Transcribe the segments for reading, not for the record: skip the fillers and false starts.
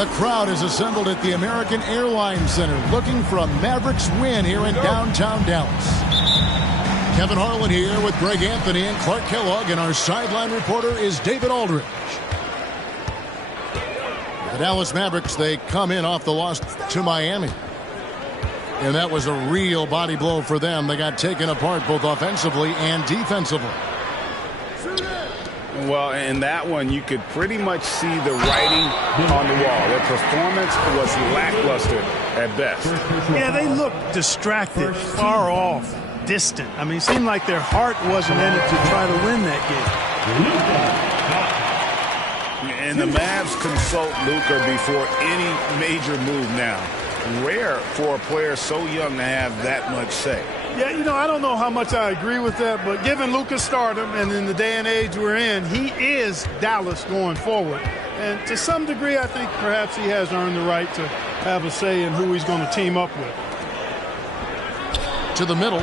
The crowd is assembled at the American Airlines Center looking for a Mavericks win here in downtown Dallas. Kevin Harlan here with Greg Anthony and Clark Kellogg, and our sideline reporter is David Aldridge. The Dallas Mavericks, they come in off the loss to Miami. And that was a real body blow for them. They got taken apart both offensively and defensively. Well, in that one, you could pretty much see the writing on the wall. Their performance was lackluster at best. Yeah, they looked distracted, far off, distant. I mean, it seemed like their heart wasn't in it to try to win that game. And the Mavs consult Luka before any major move now. Rare for a player so young to have that much say. Yeah, you know, I don't know how much I agree with that, but given Luka's stardom and in the day and age we're in, he is Dallas going forward. And to some degree, I think perhaps he has earned the right to have a say in who he's going to team up with. To the middle.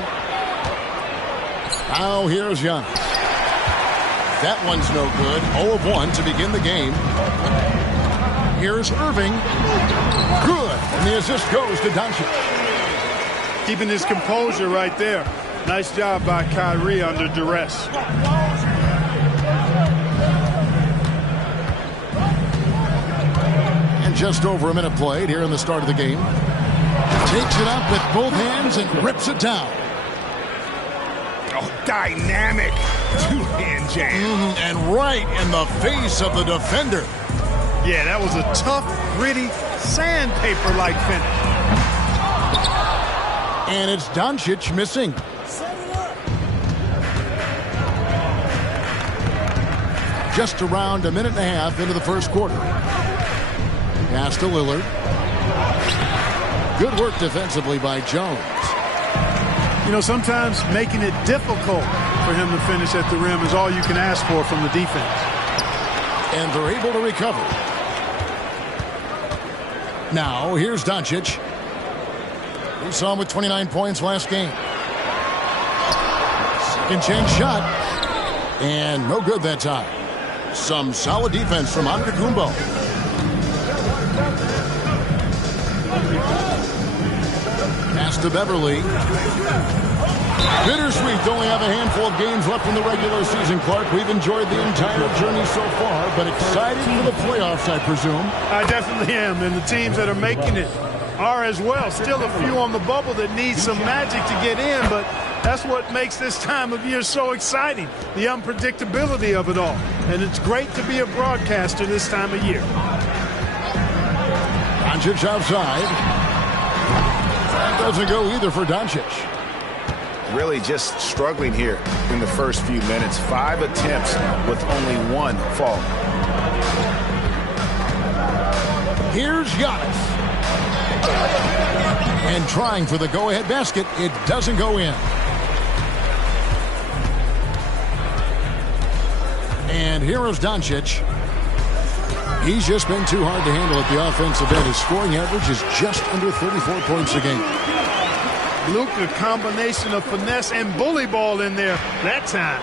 Now here's Giannis. That one's no good. 0 of 1 to begin the game. Here's Irving. Good. And the assist goes to Doncic. Keeping his composure right there. Nice job by Kyrie under duress. And just over a minute played here in the start of the game. Takes it up with both hands and rips it down. Oh, dynamic two-hand jam. And right in the face of the defender. Yeah, that was a tough, gritty, sandpaper-like finish. And it's Doncic missing. Just around a minute and a half into the first quarter. Pass to Lillard. Good work defensively by Jones. You know, sometimes making it difficult for him to finish at the rim is all you can ask for from the defense. And they're able to recover. Now, here's Doncic. We saw him with 29 points last game. Second chance shot. And no good that time. Some solid defense from Antetokounmpo. Pass to Beverly. Bittersweet to only have a handful of games left in the regular season, Clark. We've enjoyed the entire journey so far, but excited for the playoffs, I presume. I definitely am, and the teams that are making it are as well. Still a few on the bubble that need some magic to get in, but that's what makes this time of year so exciting, the unpredictability of it all. And it's great to be a broadcaster this time of year. Doncic outside. That doesn't go either for Doncic. Really just struggling here in the first few minutes. 5 attempts with only 1 fall. Here's Giannis. And trying for the go-ahead basket. It doesn't go in. And here is Doncic. He's just been too hard to handle at the offensive end. His scoring average is just under 34 points a game. Luka, combination of finesse and bully ball in there that time.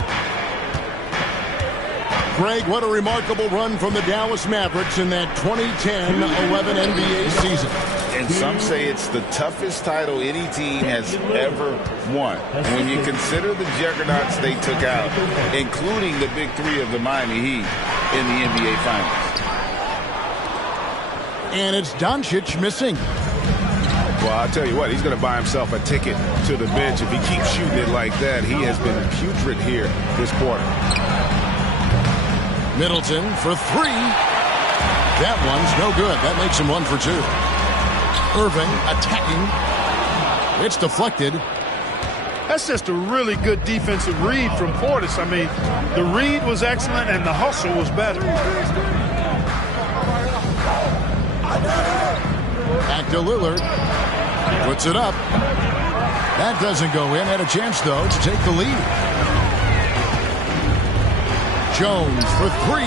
Greg, what a remarkable run from the Dallas Mavericks in that 2010-11 NBA season. And some say it's the toughest title any team has ever won. When you consider the juggernauts they took out, including the big three of the Miami Heat in the NBA Finals. And it's Doncic missing. Well, I'll tell you what, he's going to buy himself a ticket to the bench. If he keeps shooting it like that, he has been putrid here this quarter. Middleton for 3. That one's no good. That makes him 1 for 2. Irving attacking. It's deflected. That's just a really good defensive read from Portis. I mean, the read was excellent and the hustle was better. Back to Lillard. Puts it up. That doesn't go in. Had a chance, though, to take the lead. Jones for 3.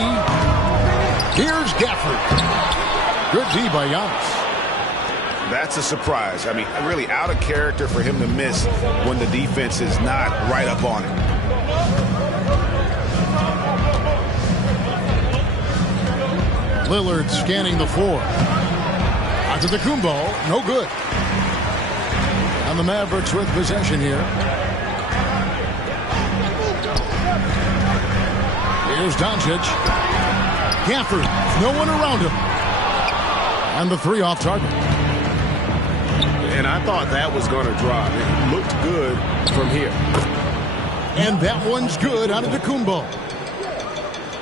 Here's Gafford. Good D by Giannis. That's a surprise. I mean, really out of character for him to miss when the defense is not right up on him. Lillard scanning the floor. Antetokounmpo, no good. And the Mavericks with possession here. Here's Doncic. Gafford, no one around him. And the three off target. And I thought that was going to drop. It looked good from here. And that one's good out of Antetokounmpo.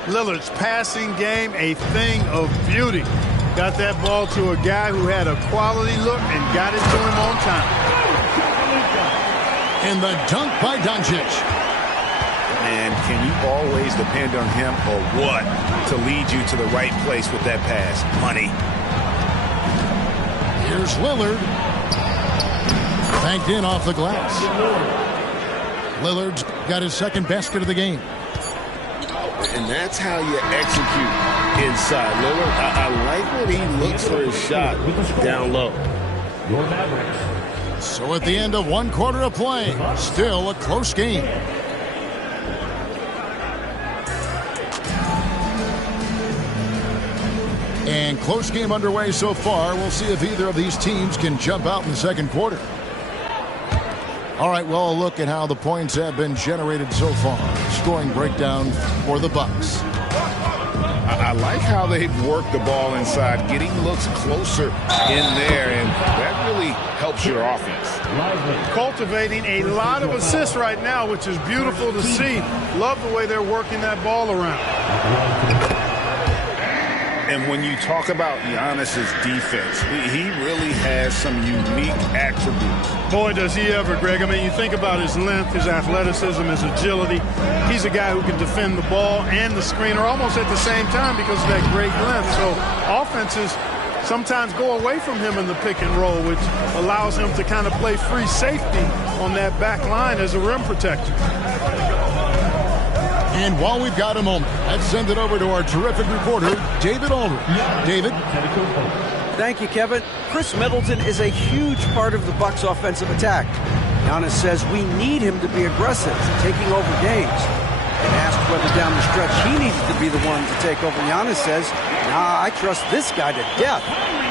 Lillard's passing game, a thing of beauty. Got that ball to a guy who had a quality look and got it to him on time. And the dunk by Doncic. And can you always depend on him or what to lead you to the right place with that pass? Money. Here's Lillard. Banked in off the glass. Lillard's got his second basket of the game. And that's how you execute inside. Lillard, I like when he looks for his shot down low. So at the end of one quarter of play, still a close game. And close game underway so far. We'll see if either of these teams can jump out in the second quarter. All right, well, a look at how the points have been generated so far. Scoring breakdown for the Bucks. I like how they've worked the ball inside, getting looks closer in there, and that really helps your offense. Cultivating a lot of assists right now, which is beautiful to see. Love the way they're working that ball around. And when you talk about Giannis's defense, he really has some unique attributes. Boy, does he ever, Greg. I mean, you think about his length, his athleticism, his agility. He's a guy who can defend the ball and the screener almost at the same time because of that great length. So offenses sometimes go away from him in the pick and roll, which allows him to kind of play free safety on that back line as a rim protector. And while we've got a moment, let's send it over to our terrific reporter, David Aldridge. David. Thank you, Kevin. Chris Middleton is a huge part of the Bucks' offensive attack. Giannis says we need him to be aggressive, taking over games. And asked whether down the stretch he needs to be the one to take over, Giannis says, nah, I trust this guy to death.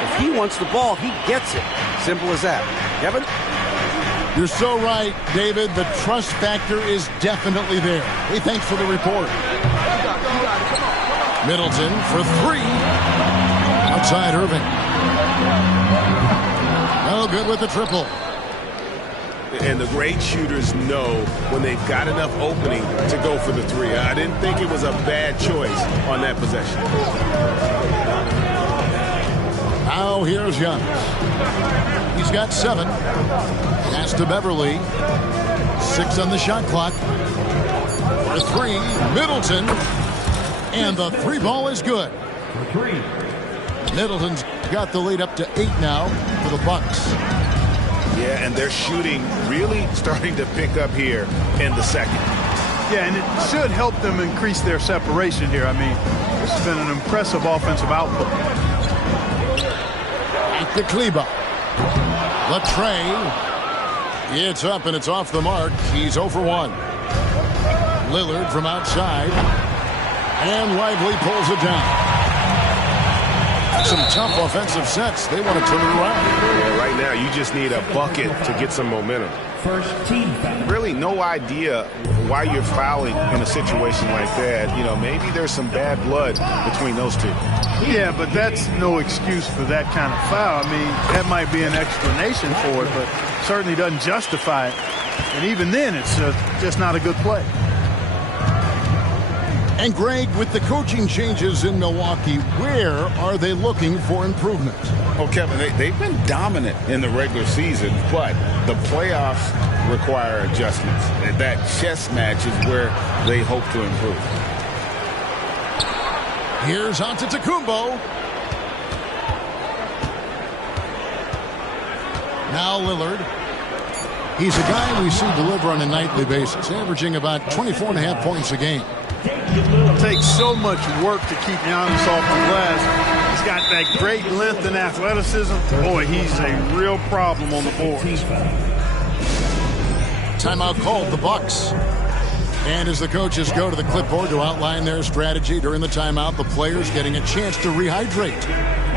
If he wants the ball, he gets it. Simple as that. Kevin? You're so right, David. The trust factor is definitely there. Hey, thanks for the report. Middleton for three. Outside Irving. No good with the triple. And the great shooters know when they've got enough opening to go for the three. I didn't think it was a bad choice on that possession. Now here's Giannis. He's got 7. Pass to Beverly. 6 on the shot clock. For 3, Middleton. And the 3 ball is good. For 3. Middleton's got the lead up to 8 now for the Bucks. Yeah, and they're shooting really starting to pick up here in the second. Yeah, and it should help them increase their separation here. I mean, this has been an impressive offensive output. Back to Kleba. Latrey. It's up and it's off the mark. He's 0 for 1. Lillard from outside. And Lively pulls it down. Some tough offensive sets. They want to turn it around. Yeah, right now you just need a bucket to get some momentum. First team foul. Really no idea why you're fouling in a situation like that. You know, maybe there's some bad blood between those two. Yeah, but that's no excuse for that kind of foul. I mean, that might be an explanation for it, but certainly doesn't justify it. And even then, it's just not a good play. And Greg, with the coaching changes in Milwaukee, where are they looking for improvement? Oh, Kevin, they've been dominant in the regular season, but the playoffs require adjustments. That chess match is where they hope to improve. Here's Antetokounmpo. Now Lillard. He's a guy we see deliver on a nightly basis, averaging about 24.5 points a game. It takes so much work to keep Giannis off the glass. He's got that great length and athleticism. Boy, he's a real problem on the boards. Timeout called, the Bucks. And as the coaches go to the clipboard to outline their strategy during the timeout, the players getting a chance to rehydrate.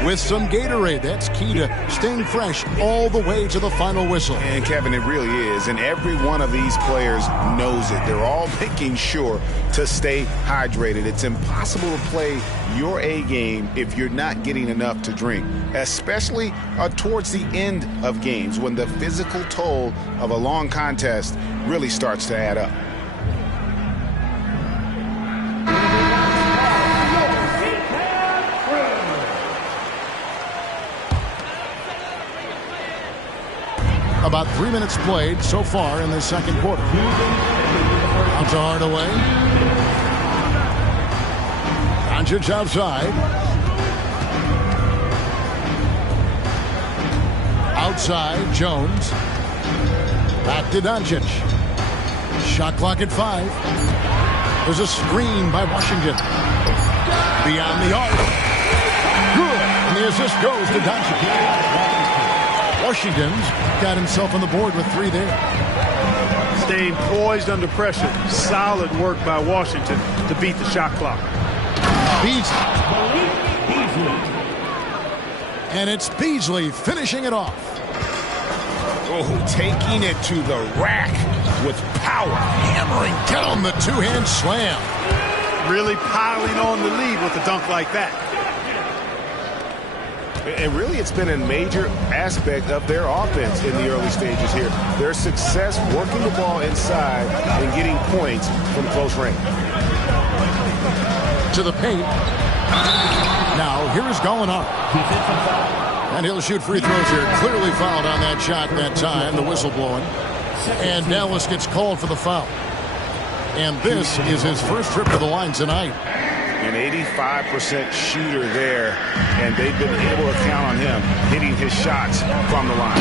with some Gatorade. That's key to staying fresh all the way to the final whistle. And, Kevin, it really is. And every one of these players knows it. They're all making sure to stay hydrated. It's impossible to play your A game if you're not getting enough to drink, especially towards the end of games when the physical toll of a long contest really starts to add up. About 3 minutes played so far in the second quarter. Out to Hardaway. Doncic outside. Outside, Jones. Back to Doncic. Shot clock at 5. There's a screen by Washington. Beyond the arc. Good. And the assist goes to Doncic. Washington's got himself on the board with 3 there. Staying poised under pressure. Solid work by Washington to beat the shot clock. Beasley. And it's Beasley finishing it off. Oh, taking it to the rack with power. Hammering down the two-hand slam. Really piling on the lead with a dunk like that. And really, it's been a major aspect of their offense in the early stages here. Their success working the ball inside and getting points from close range. To the paint. Now, here is Gallinari. And he'll shoot free throws here. Clearly fouled on that shot that time, the whistle blowing. And Dallas gets called for the foul. And this is his first trip to the line tonight. An 85% shooter there, and they've been able to count on him hitting his shots from the line.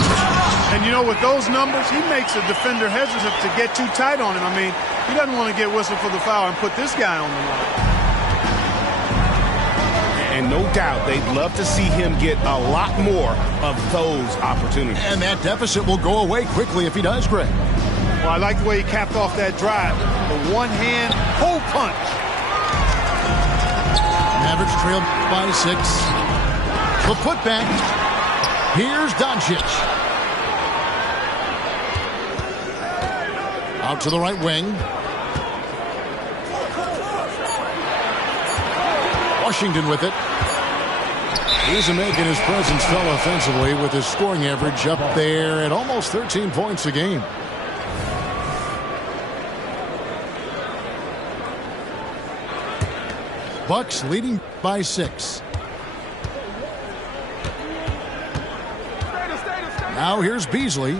And, you know, with those numbers, he makes a defender hesitant to get too tight on him. I mean, he doesn't want to get whistled for the foul and put this guy on the line. And no doubt they'd love to see him get a lot more of those opportunities. And that deficit will go away quickly if he does, Greg. Well, I like the way he capped off that drive. The one-hand hole punch. Mavericks trail by 6. The putback. Here's Doncic. Out to the right wing. Washington with it. He's making his presence felt offensively with his scoring average up there at almost 13 points a game. Bucks leading by 6. Now here's Beasley.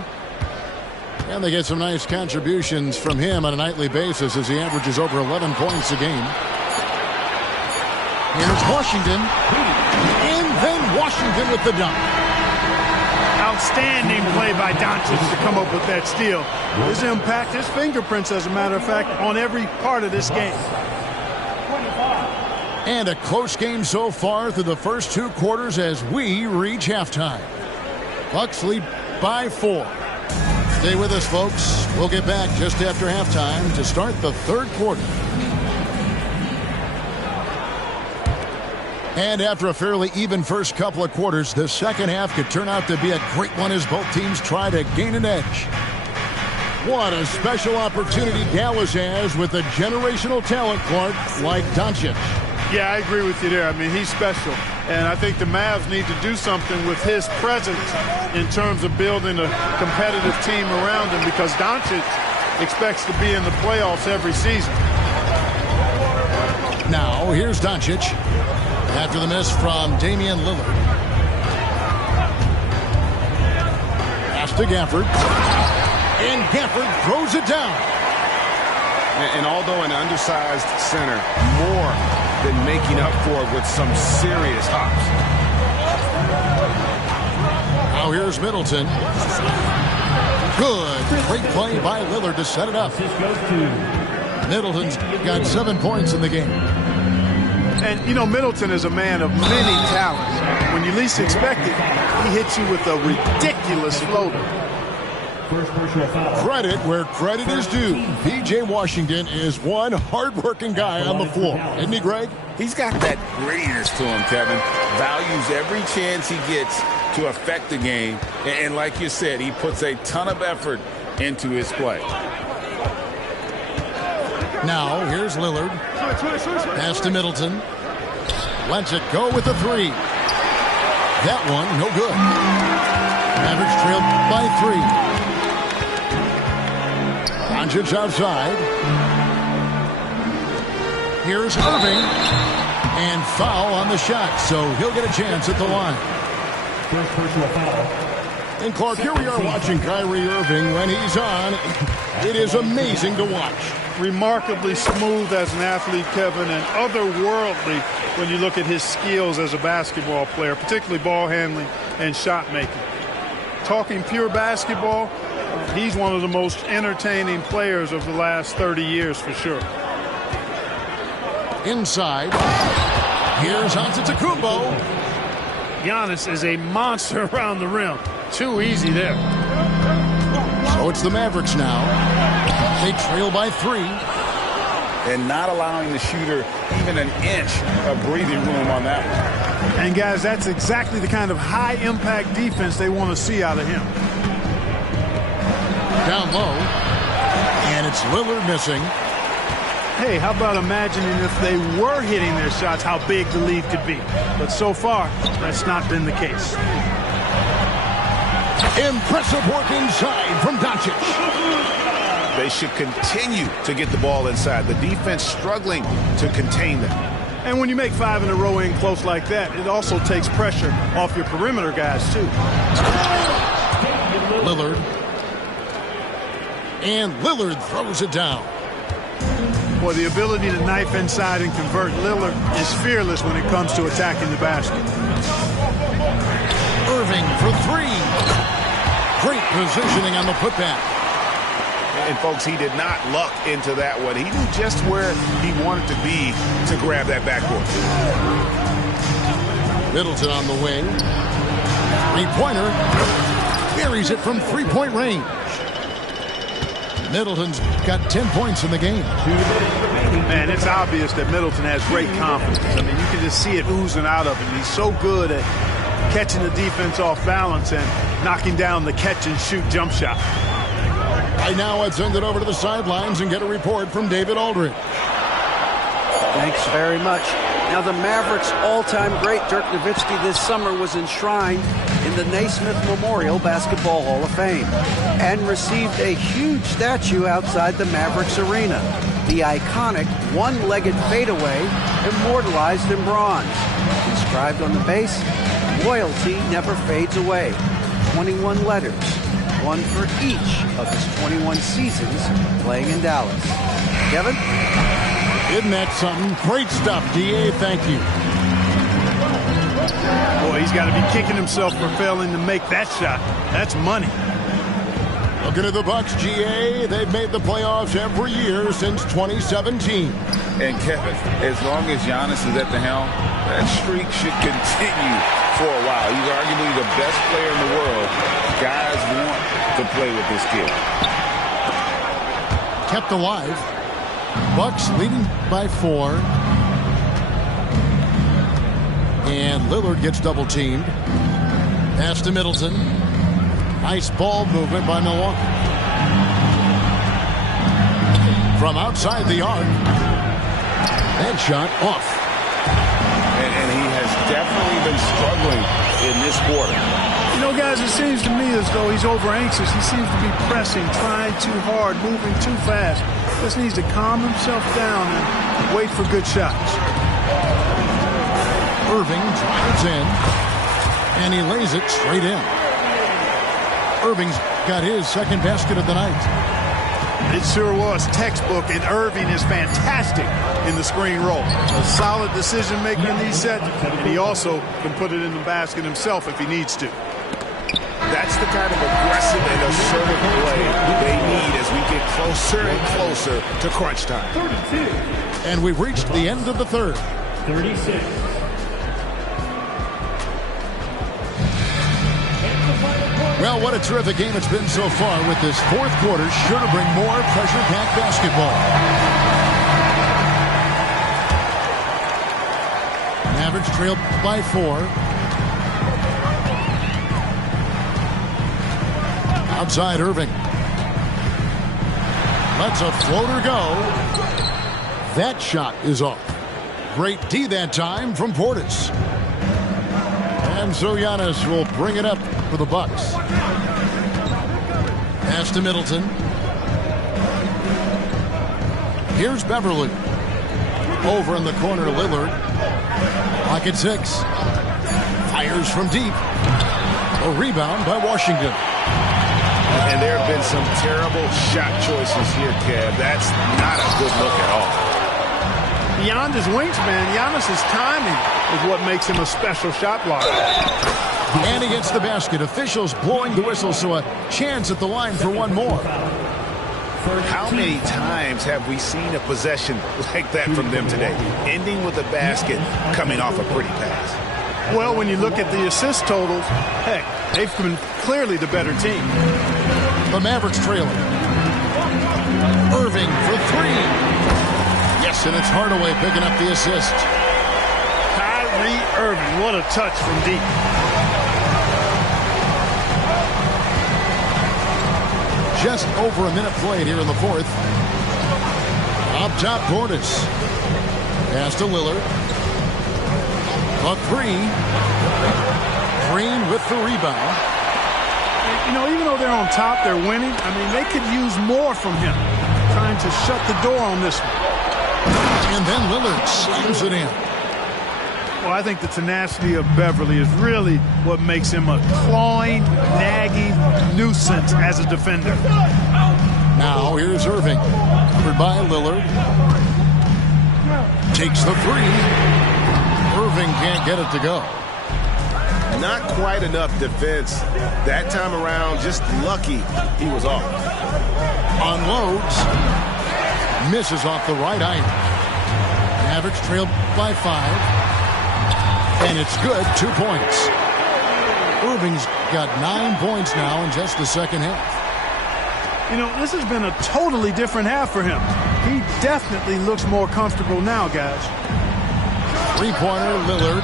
And they get some nice contributions from him on a nightly basis as he averages over 11 points a game. Here's Washington. And then Washington with the dunk. Outstanding play by Doncic to come up with that steal. His impact, his fingerprints, as a matter of fact, on every part of this game. And a close game so far through the first 2 quarters as we reach halftime. Bucks lead by 4. Stay with us, folks. We'll get back just after halftime to start the third quarter. And after a fairly even first couple of quarters, the second half could turn out to be a great one as both teams try to gain an edge. What a special opportunity Dallas has with a generational talent, Clark, like Doncic. Yeah, I agree with you there. I mean, he's special. And I think the Mavs need to do something with his presence in terms of building a competitive team around him because Doncic expects to be in the playoffs every season. Now, here's Doncic. After the miss from Damian Lillard. Pass to Gafford. And Gafford throws it down. And although an undersized center, more than making up for it with some serious hops. Now here's Middleton. Good. Great play by Lillard to set it up. Middleton's got 7 points in the game. And, you know, Middleton is a man of many talents. When you least expect it, he hits you with a ridiculous floater. Credit where credit is due. P.J. Washington is one hard-working guy on the floor. Isn't he, Greg? He's got that grittiness to him, Kevin. values every chance he gets to affect the game. And like you said, he puts a ton of effort into his play. Now, here's Lillard. Pass to Middleton. Lets it go with the three. That one, no good. Mavericks trailed by 3. Markcesz outside. Here's Irving. And foul on the shot, so he'll get a chance at the line. First personal foul. And Clark, here we are watching Kyrie Irving. When he's on, it is amazing to watch. Remarkably smooth as an athlete, Kevin, and otherworldly when you look at his skills as a basketball player, particularly ball handling and shot making. Talking pure basketball, he's one of the most entertaining players of the last 30 years for sure. Inside, here's Antetokounmpo. Giannis is a monster around the rim. Too easy there. So it's the Mavericks now. They trail by 3. And not allowing the shooter even an inch of breathing room on that one. And guys, that's exactly the kind of high-impact defense they want to see out of him. Down low. And it's Lillard missing. Hey, how about imagining if they were hitting their shots, how big the lead could be. But so far, that's not been the case. Impressive work inside from Doncic. They should continue to get the ball inside. The defense struggling to contain them. And when you make 5 in a row in close like that, it also takes pressure off your perimeter guys, too. Lillard. And Lillard throws it down. Boy, the ability to knife inside and convert, Lillard is fearless when it comes to attacking the basket. Irving for 3. Great positioning on the putback. And, folks, he did not luck into that one. He knew just where he wanted to be to grab that backboard. Middleton on the wing. Three-pointer. Buries it from three-point range. Middleton's got 10 points in the game. Man, it's obvious that Middleton has great confidence. I mean, you can just see it oozing out of him. He's so good at catching the defense off balance and knocking down the catch-and-shoot jump shot. Right now, I'd send it over to the sidelines and get a report from David Aldridge. Thanks very much. Now, the Mavericks' all-time great Dirk Nowitzki this summer was enshrined in the Naismith Memorial Basketball Hall of Fame and received a huge statue outside the Mavericks arena. The iconic one-legged fadeaway immortalized in bronze. Inscribed on the base, loyalty never fades away. 21 letters, one for each of his 21 seasons playing in Dallas. Kevin? Isn't that something? Great stuff, D.A. Thank you. Boy, he's got to be kicking himself for failing to make that shot. That's money. Looking at the Bucks, G.A., they've made the playoffs every year since 2017. And Kevin, as long as Giannis is at the helm, that streak should continue for a while. He's arguably the best player in the world. Guys want to play with this kid. Kept alive. Bucks leading by 4. And Lillard gets double-teamed. Pass to Middleton. Nice ball movement by Milwaukee. From outside the arc. That shot off. And he has definitely been struggling in this quarter. You know, guys, it seems to me as though he's over-anxious. He seems to be pressing, trying too hard, moving too fast. Just needs to calm himself down and wait for good shots. Irving drives in, and he lays it straight in. Irving's got his second basket of the night. It sure was textbook, and Irving is fantastic in the screen roll. A solid decision maker in these sets, and he also can put it in the basket himself if he needs to. That's the kind of aggressive and assertive play they need as we get closer and closer to crunch time. And we've reached the end of the third. 36. Well, what a terrific game it's been so far with this fourth quarter. Sure to bring more pressure-packed basketball. Mavericks trail by 4. Outside Irving. Lets a floater go. That shot is off. Great D that time from Portis. And so Giannis will bring it up for the Bucks. Pass to Middleton. Here's Beverly. Over in the corner, Lillard. Pocket 6. Fires from deep. A rebound by Washington. And there have been some terrible shot choices here, Kev. That's not a good look at all. Beyond his wingspan, Giannis's timing is what makes him a special shot blocker. And he gets the basket. Officials blowing the whistle, so a chance at the line for one more. How many times have we seen a possession like that from them today? Ending with a basket, coming off a pretty pass. Well, when you look at the assist totals, heck, they've been clearly the better team. The Mavericks trailing. Irving for 3. Yes, and it's Hardaway picking up the assist. Kyrie Irving, what a touch from deep. Just over a minute played here in the fourth. Up top, Portis. Pass to Lillard. A 3. Green with the rebound. You know, even though they're on top, they're winning. I mean, they could use more from him. Trying to shut the door on this one. And then Lillard slams it in. Well, I think the tenacity of Beverly is really what makes him a clawing, nagging nuisance as a defender. Now here's Irving. Covered by Lillard. Takes the 3. Irving can't get it to go. Not quite enough defense. That time around, just lucky he was off. Unloads. Misses off the right iron. Mavericks trail by 5. And it's good. 2 points. Irving's got 9 points now in just the second half. You know, this has been a totally different half for him. He definitely looks more comfortable now, guys. 3-pointer, Lillard.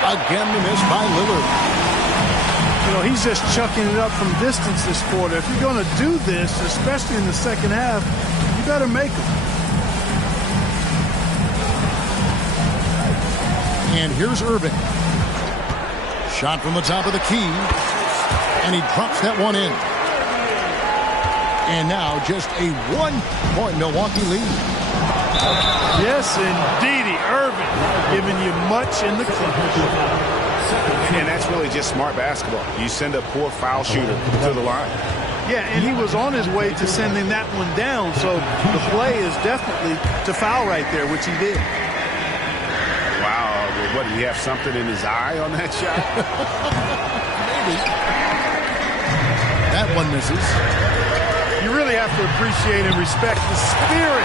Again, the miss by Lillard. You know, he's just chucking it up from distance this quarter. If you're going to do this, especially in the second half, you better make them. And here's Irving. Shot from the top of the key. And he drops that one in. And now just a 1-point Milwaukee lead. Yes, indeedy. Irving giving you much in the clutch. And that's really just smart basketball. You send a poor foul shooter to the line. Yeah, and he was on his way to sending that one down. So the play is definitely to foul right there, which he did. What, did he have something in his eye on that shot? Maybe. That one misses. You really have to appreciate and respect the spirit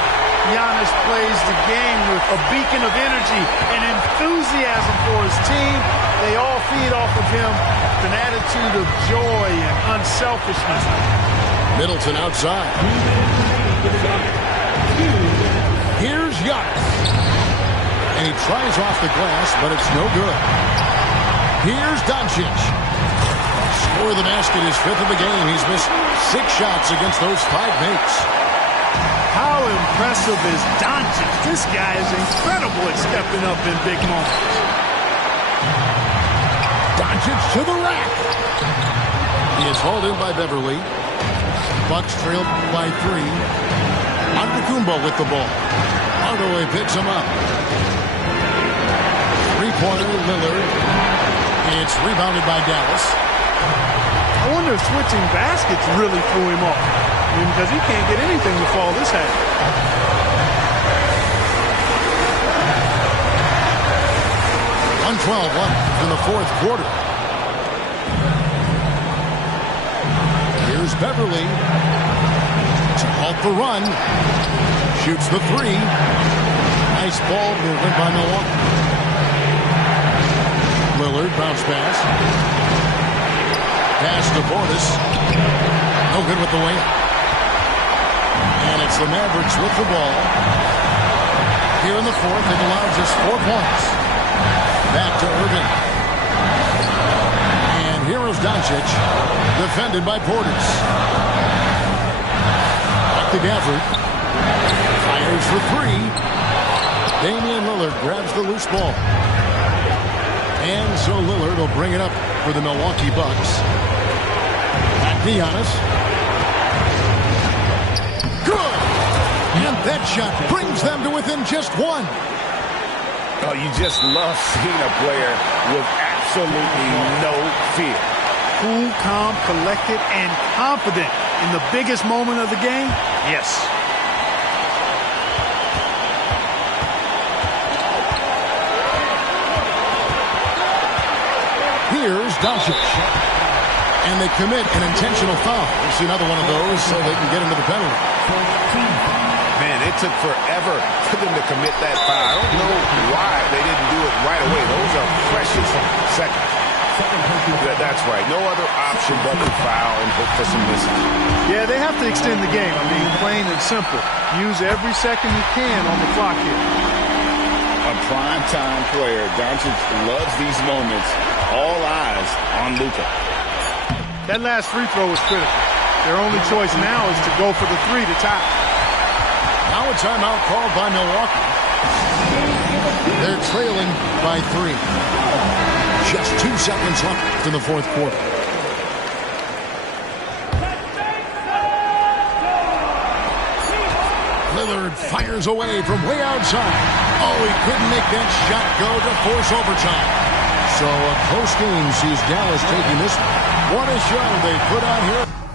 Giannis plays the game with. A beacon of energy and enthusiasm for his team. They all feed off of him. An attitude of joy and unselfishness. Middleton outside. Here's Giannis. And he tries off the glass, but it's no good. Here's Doncic. Score the basket, his 5th of the game. He's missed 6 shots against those 5 mates. How impressive is Doncic? This guy is incredible at stepping up in big moments. Doncic to the rack. He is hauled in by Beverly. Bucks trail by 3. Antetokounmpo with the ball. Hardaway picks him up. 3-pointer, Lillard. It's rebounded by Dallas. I wonder if switching baskets really threw him off. I mean, because he can't get anything to fall this half. 1:12 left in the fourth quarter. Here's Beverly to halt the run. Shoots the 3. Nice ball movement by Milwaukee. Lillard, bounce pass. Pass to Portis. No good with the wing. And it's the Mavericks with the ball. Here in the fourth, they've allowed just 4 points. Back to Irving. And here's Doncic. Defended by Portis. Back to Gafford. Fires for three. Damian Lillard grabs the loose ball. And so Lillard will bring it up for the Milwaukee Bucks. Back to Giannis. Good! And that shot brings them to within just one. Oh, you just love seeing a player with absolutely no fear. Cool, calm, collected, and confident in the biggest moment of the game? Yes. Here's Doncic. And they commit an intentional foul. We'll see another one of those so they can get into the penalty. Man, it took forever for them to commit that foul. I don't know why they didn't do it right away. Those are precious seconds. That's right. No other option but to foul and hope for some misses. Yeah, they have to extend the game. I mean, plain and simple. Use every second you can on the clock here. A prime-time player. Doncic loves these moments. All eyes on Luka. That last free throw was critical. Their only choice now is to go for the three to tie. Now a timeout called by Milwaukee. They're trailing by 3. Just 2 seconds left in the fourth quarter. Lillard fires away from way outside. Oh, he couldn't make that shot go to force overtime. So a close game sees Dallas taking this one. What a show they put out here.